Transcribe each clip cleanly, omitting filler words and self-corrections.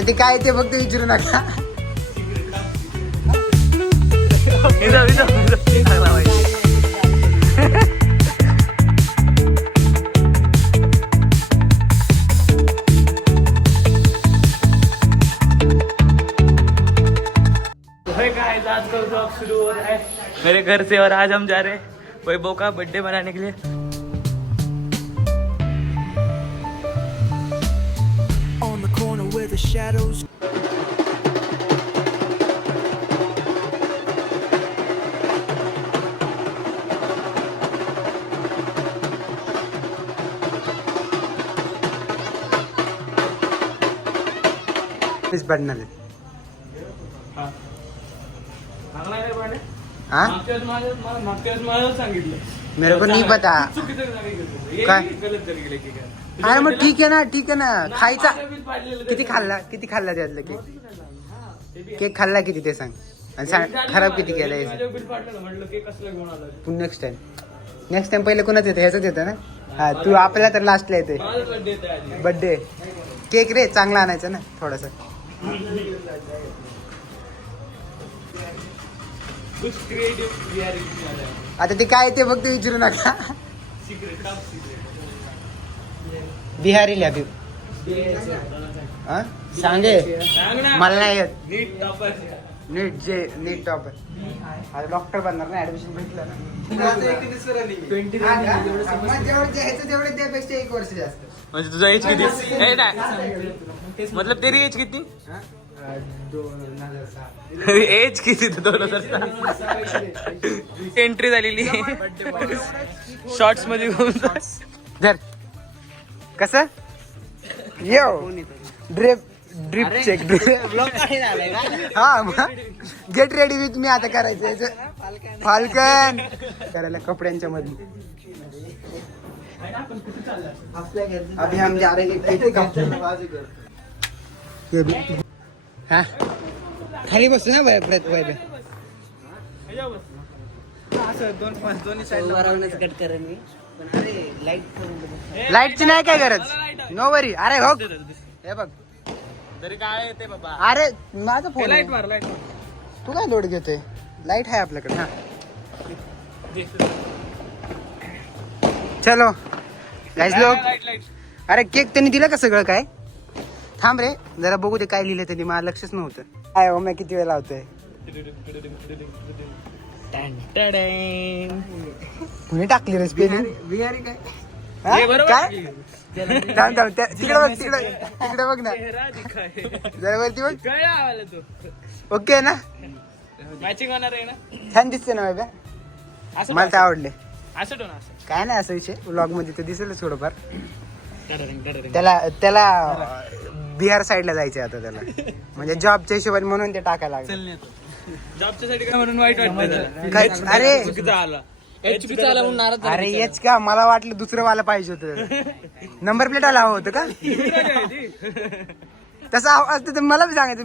आता ते काय ते फक्त विचारू नका. आज का ब्लॉग शुरू हो रहा है मेरे घर से और आज हम जा रहे हैं वैभव का बर्थडे मनाने के लिए. On the corner where the shadows बनणार हाँ मेरे को नहीं पता काय. अरे मग ठीक आहे ना खायचा. किती खाल्ला त्यातलं केक खाल्ला किती ते सांग. आणि सांग खराब किती केलंय. नेक्स्ट टाइम पहिले कोणाच येतं ह्याच येतं ना. हा तू आपल्याला तर लास्टला येते बर्थडे केक रे चांगला आणायचा ना थोडासा. आता ते काय ते फक्त विचारू नका. बिहारी लॅबी सांगे मला नाही येत. नीट टॉपर आता डॉक्टर बनणार ना. ऍडमिशन भेटलं ना. जेवढे त्यापेक्षा 1 वर्ष जास्त. म्हणजे तुझा एज किती मतलब तेरी एज किती. 2006 एज किती 2006 एंट्री झालेली शॉर्ट्स मध्ये धर कसं यो ड्रिप चेक हा गेट रेडी विथ मी आता करायचं फाल्कन करायला कपड्यांच्या मध्ये. अभी हम जा रहे हा खाली बसतो ना दोन्ही लाईटची नाही काय गरज. नो वरी. अरे हो हे बघ तरी काय ते बाबा. अरे माझा फोन लाईट मार लाईट तू काय लोड घेतोय. लाईट आहे आपल्याकडे. हा चलो गाईज लोक. अरे केक त्यांनी दिलं का सगळं काय. थांब रे जरा बघू ते काय लिहिलं त्यांनी. मला लक्षच नव्हतं. काय हो मी किती वेळ लावतोय. कुणी टाकली रे स्पेलिंग. काय तिकडे बघ ना जरा वरती बघ. ओके ना मॅचिंग होणार आहे ना. छान दिसते ना बाबा. मला ते आवडले. असं काय नाही असं विषय व्लॉग मध्ये तर दिसेल थोडंफार. त्याला बिहार साईडला जायचंय आता त्याला. म्हणजे जॉबच्या हिशोबाने म्हणून ते टाकायला लागले. जॉबच्या साठी काय म्हणून वाईट वाटतं. अरे चुकीचा आला म्हणून नाराज अरे येच का मला वाटलं दुसरं वाला पाहिजे होतं. नंबर प्लेट आला हवं होतं का. तसं असतं तर मला बी सांगायचं.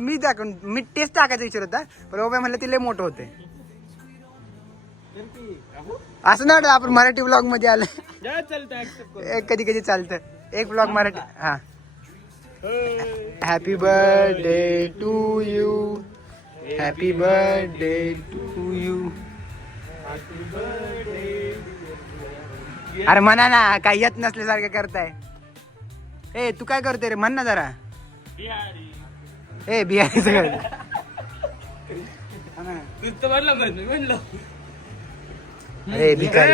मी टेस्ट टाकायचा विचार होता पण बाबा म्हणलं ते लय मोठं होते. असं ना आपण मराठी ब्लॉग मध्ये आलं कधी कधी चालतं. एक ब्लॉग मराठी. हा happy birthday to you. Happy birthday to you. अरे म्हणा ना काय येत नसल्यासारखं करताय. ए तू काय करतोय रे म्हण ना जरा. ए बिहारीचं म्हणलं अरे भिकारी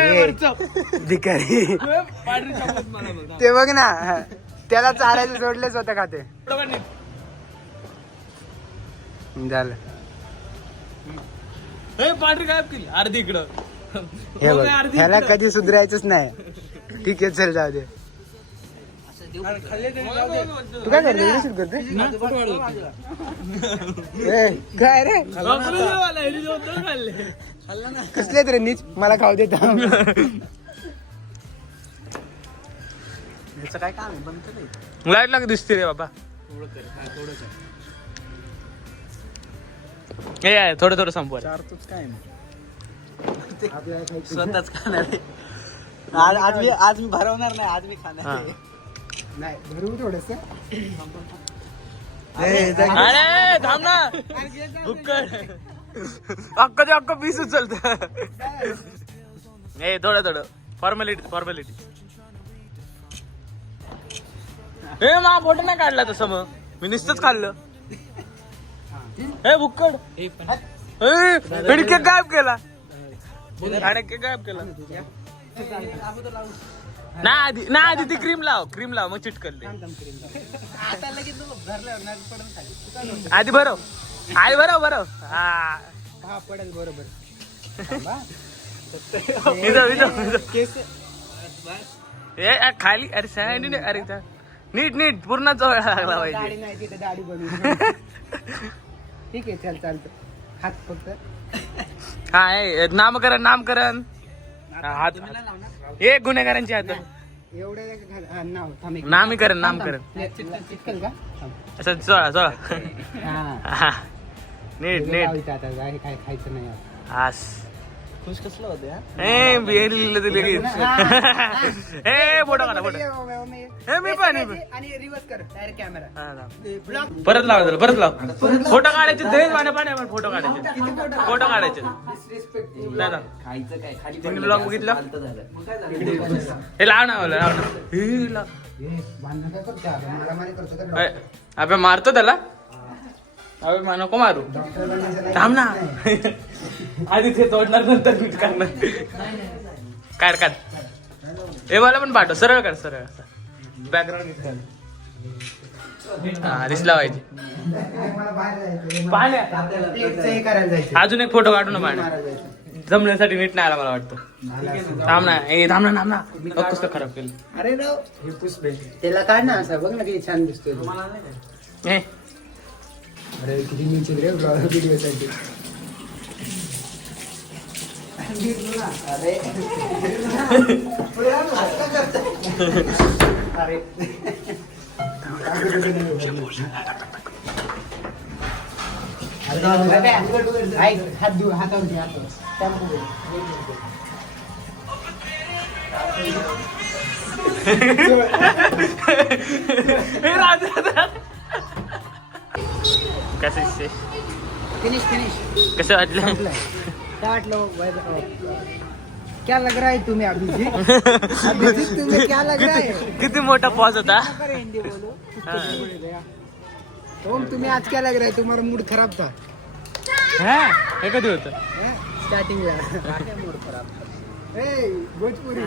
ते बघ ना त्याला चालायचं सोडलेच होतं का ते. झालं पांढरी गायब केली अर्धी इकडं. हे बघ ह्याला कधी सुधरायचंच नाही. ठीक आहे चल जाऊ दे. तू काय करते काय रे कसले रे नीच मला खाऊ देत. काय काम लाईट लाग दिसते रे बाबा. हे थोडं थोडं संपवा. काय स्वतःच खाणार. आज मी भरवणार नाही. आज मी खाणार नाही भरवू थोडस. अरे थांब ना बुक्कड अक्क 20 उचलत ए थोडं फॉर्मॅलिटी ए मा फोटो नाही काढला तसं मग मी नुसतंच खाल्लं हे बुक्कड केक गायब केला आणि केक गायब केला ना आधी ती क्रीम लाव मग चिटकल आधी भरव हा पडेल बरोबर. खाली अरे सॅनी अरे नीट पूर्ण जवळ लागला दाढी पाहिजे नाही तिथे दाढी बनवून. ठीक आहे चालतं हात फक्त हा नामकरण हात हे गुन्हेगारांची हात एवढं नाव थांब एक. नामकरण चिटकल का थांब. असं चोळा हा नीट लावायचं आता काय खायचं नाही आता. हास खुश कसलं होतं ए बिहेरलेलं दिले की ए फोटो काढा फोटो ए मी पण आणि रिवर्स कर डायरेक्ट कॅमेरा. परत लाव फोटो काढायचे दहेज पाण्या फोटो काढायचे दादा त्यांनी ब्लॉग बघितला हे लाव ना हे लाव भांडण काय करतो आता? मारामारी करतो का? अबे मारतो त्याला अबे नको मारू डॉक्टर बनण्याचं नाही. थांब ना आधी ते तोडणार नंतर मीठ काढणार काढ हे मला पण पाठव सरळ बॅकग्राऊंड हा दिसला पाहिजे मला बाहेर जायचं. पाण्या प्लेटचं हे करायला जायचं. अजून एक फोटो काढू ना पाण्या मारायला जायचं. जमण्यासाठी नीट नाही आला मला वाटतं थांब ना कसं खराब केलं अरे राव हे पुष्पे त्याला काढ ना असं बघ ना किती छान दिसतोय तो. हे अरे किती नीचे रे व्हिडिओ साठी. अरे हातावरती कसं फिनिश कसं वाटलं क्या वाटलं क्या लग रहा है तुम्हें अभिजीत तुम्हें क्या लग रहा है? किती मोठा पॉज होता हिंदी बोलो. ओम तुम्हें आज क्या लग रहा है? तुम्हारा मूड खराब था हे कधी होतं स्टार्टिंगला. मूड खराब भोजपुरी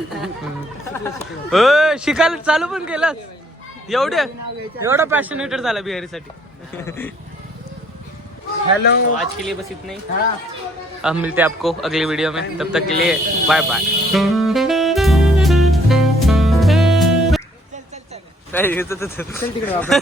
शिकायला चालू पण केलास एवढा पॅशनेटेड झाला बिहारीसाठी हेलो आज के लिए बस इतना ही हाँ अब मिलते हैं आपको अगले वीडियो में तब तक के लिए बाय बाय चल तिकडे वापस.